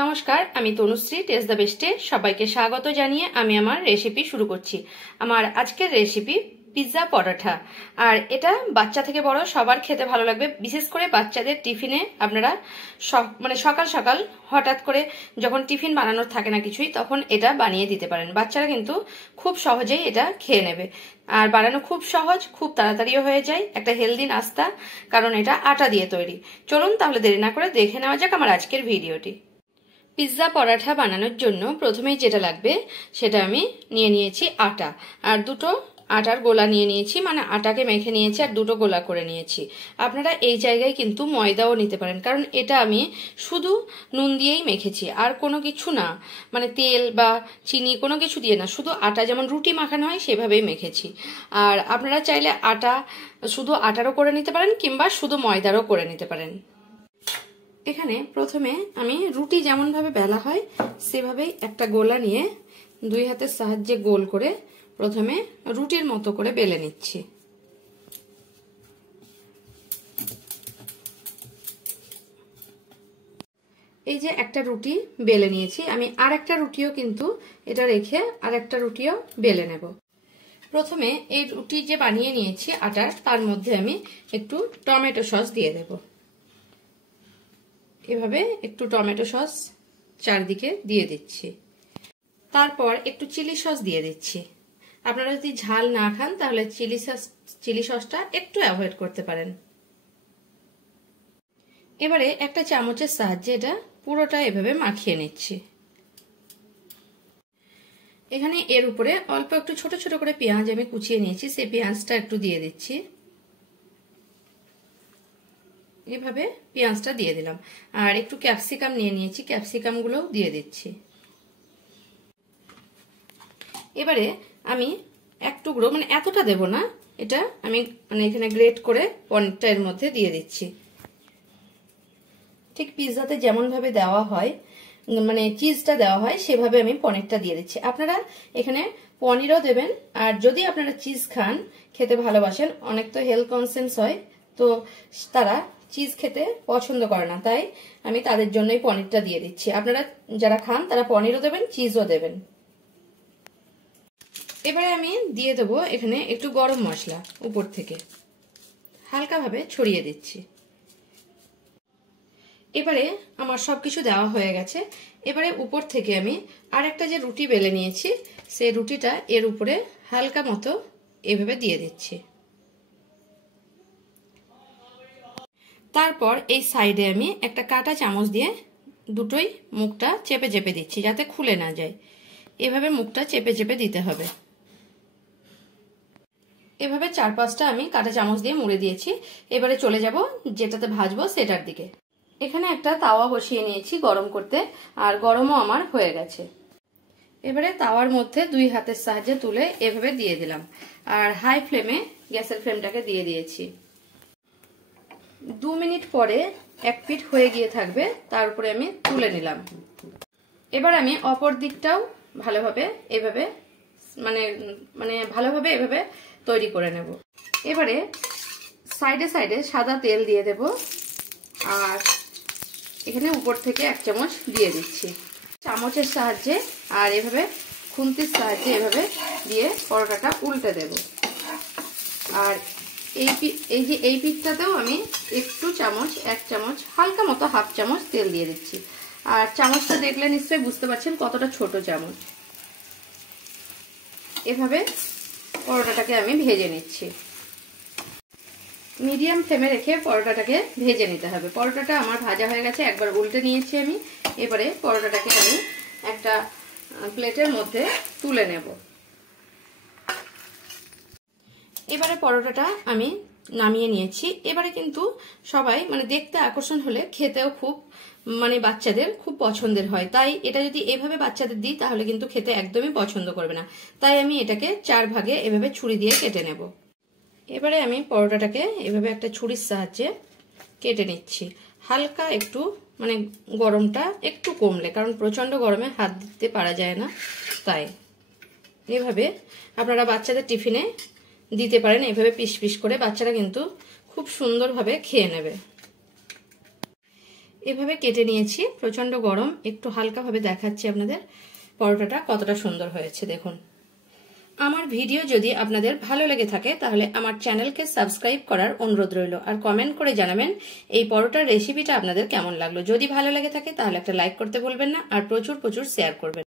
নমস্কার, আমি Tanushree test the বেস্টে সবাইকে স্বাগত জানিয়ে আমি আমার রেসিপি শুরু করছি। আমার আজকের রেসিপি পিৎজা পরোটা। আর এটা বাচ্চা থেকে বড় সবার খেতে ভালো লাগবে। বিশেষ করে বাচ্চাদের টিফিনে আপনারা সকাল সকাল হঠাৎ করে যখন টিফিন বানানোর থাকে না কিছুই, তখন এটা বানিয়ে দিতে পারেন। বাচ্চারা কিন্তু খুব সহজেই এটা খেয়ে নেবে। আর বানানো খুব সহজ, খুব তাড়াতাড়িও হয়ে যায়, একটা হেলদি নাস্তা, কারণ এটা আটা দিয়ে তৈরি। চলুন তাহলে দেরি না করে দেখে নেওয়া যাক আমার আজকের ভিডিওটি। পিৎজা পরাঠা বানানোর জন্য প্রথমেই যেটা লাগবে সেটা আমি নিয়ে নিয়েছি আটা, আর দুটো আটার গোলা নিয়ে নিয়েছি, মানে আটাকে মেখে নিয়েছি আর দুটো গোলা করে নিয়েছি। আপনারা এই জায়গায় কিন্তু ময়দাও নিতে পারেন, কারণ এটা আমি শুধু নুন দিয়েই মেখেছি, আর কোনো কিছু না, মানে তেল বা চিনি কোনো কিছু দিয়ে না, শুধু আটা যেমন রুটি মাখানো হয় সেভাবেই মেখেছি। আর আপনারা চাইলে আটা শুধু আটারও করে নিতে পারেন কিংবা শুধু ময়দারও করে নিতে পারেন। এখানে প্রথমে আমি রুটি যেমন ভাবে বেলা হয় সেভাবেই একটা গোলা নিয়ে দুই হাতের সাহায্যে গোল করে প্রথমে রুটির মতো করে বেলে নিচ্ছি। এই যে একটা রুটি বেলে নিয়েছি, আমি আর একটা রুটিও কিন্তু এটা রেখে আর একটা রুটিও বেলে নেব। প্রথমে এই রুটি যে বানিয়ে নিয়েছি আটার, তার মধ্যে আমি একটু টমেটো সস দিয়ে দেব। এভাবে একটু টমেটো সস চারদিকে দিয়ে দিচ্ছি। তারপর একটু চিলি সস দিয়ে দিচ্ছি। আপনারা যদি ঝাল না খান তাহলে চিলি সসটা একটু অ্যাভয়েড করতে পারেন। এবারে একটা চামচের সাহায্যে এটা পুরোটা এভাবে মাখিয়ে নিচ্ছি। এখানে এর উপরে অল্প একটু ছোট ছোট করে পেঁয়াজ আমি কুচিয়ে নিয়েছি, সেই পেঁয়াজটা একটু দিয়ে দিচ্ছি। এভাবে পেঁয়াজটা দিয়ে দিলাম, আর একটু ক্যাপসিকাম নিয়ে নিয়েছি, ক্যাপসিকাম গুলোও দিয়ে দিচ্ছি। এবারে আমি এক টুকরো, মানে এতটা দেব না, এটা আমি এখানে গ্রেট করে পনিরটা এর মধ্যে দিয়ে দিচ্ছি। ঠিক পিৎজাতে যেমন ভাবে দেওয়া হয়, মানে চিজটা দেওয়া হয় সেভাবে আমি পনিরটা দিয়ে দিচ্ছি। আপনারা এখানে পনিরও দেবেন, আর যদি আপনারা চিজ খান, খেতে ভালোবাসেন, অনেক তো হেলথ কনসিয়াস হয়, তো তারা চিজ খেতে পছন্দ করে না, তাই আমি তাদের জন্যই পনিরটা দিয়ে দিচ্ছি। আপনারা যারা খান তারা পনিরও দেবেন, চিজও দেবেন। এবারে আমি দিয়ে দেবো এখানে একটু গরম মশলা, উপর থেকে হালকা ভাবে ছড়িয়ে দিচ্ছি। এবারে আমার সবকিছু দেওয়া হয়ে গেছে। এবারে উপর থেকে আমি আরেকটা যে রুটি বেলে নিয়েছি, সেই রুটিটা এর উপরে হালকা মতো এভাবে দিয়ে দিচ্ছি। তারপর এই সাইডে আমি একটা কাঁটা চামচ দিয়ে দুটোই মুখটা চেপে চেপে দিচ্ছি, যাতে খুলে না যায়। এভাবে মুখটা চেপে চেপে দিতে হবে। এভাবে 4-5টা আমি কাঁটা চামচ দিয়ে মুড়ে দিয়েছি। এবারে চলে যাব যেটাতে ভাজবো সেটার দিকে। এখানে একটা তাওয়া বসিয়ে নিয়েছি গরম করতে, আর গরমও আমার হয়ে গেছে। এবারে তাওয়ার মধ্যে দুই হাতের সাহায্যে তুলে এভাবে দিয়ে দিলাম, আর হাই ফ্লেমে গ্যাসের ফ্লেমটাকে দিয়ে দিয়েছি। 2 মিনিট পরে এক পিঠ হয়ে গিয়ে থাকবে, তার উপরে আমি তুলে নিলাম। এবার আমি অপর দিকটাও ভালোভাবে এভাবে ভালোভাবে এভাবে তৈরি করে নেব। এবারে সাইডে সাইডে সাদা তেল দিয়ে দেব, আর এখানে উপর থেকে 1 চামচ দিয়ে দিচ্ছি চামচের সাহায্যে, আর এভাবে খুন্তির সাহায্যে এভাবে দিয়ে পরোটাটা উল্টে দেব। আর এই পিঠটাতেও আমি একটু চামচ, 1 চামচ, হালকা মতো 1/2 চামচ তেল দিয়ে দিচ্ছি। আর চামচটা দেখলে নিশ্চয়ই বুঝতে পারছেন কতটা ছোট চামচ। এভাবে পরোটাটাকে আমি ভেজে নিচ্ছি। মিডিয়াম ফ্লেমে রেখে পরোটাটাকে ভেজে নিতে হবে। পরোটাটা আমার ভাজা হয়ে গেছে, একবার উল্টে নিয়েছি আমি। এবারে পরোটাটাকে আমি একটা প্লেটের মধ্যে তুলে নেব। এবারে পরোটাটা আমি নামিয়ে নিয়েছি। এবারে কিন্তু সবাই দেখতে আকর্ষণ হলে খেতেও খুব বাচ্চাদের খুব পছন্দের হয়, তাই এটা যদি এভাবে বাচ্চাদের দিই তাহলে কিন্তু খেতে একদমই পছন্দ করবে না। তাই আমি এটাকে 4 ভাগে এভাবে ছুরি দিয়ে কেটে নেব। এবারে আমি পরোটাটাকে এভাবে একটা ছুরির সাহায্যে কেটে নিচ্ছি। হালকা একটু গরমটা একটু কমলে, কারণ প্রচন্ড গরমে হাত দিতে পারা যায় না, তাই এভাবে আপনারা বাচ্চাদের টিফিনে দিতে পারেন। এভাবে পিস পিস করে বাচ্চারা কিন্তু খুব সুন্দরভাবে খেয়ে নেবে। এভাবে কেটে নিয়েছি, প্রচন্ড গরম, একটু হালকাভাবে দেখাচ্ছি আপনাদের পরোটাটা কতটা সুন্দর হয়েছে দেখুন। আমার ভিডিও যদি আপনাদের ভালো লেগে থাকে তাহলে আমার চ্যানেলকে সাবস্ক্রাইব করার অনুরোধ রইল, আর কমেন্ট করে জানাবেন এই পরোটার রেসিপিটা আপনাদের কেমন লাগলো। যদি ভালো লেগে থাকে তাহলে একটা লাইক করতে ভুলবেন না, আর প্রচুর শেয়ার করবেন।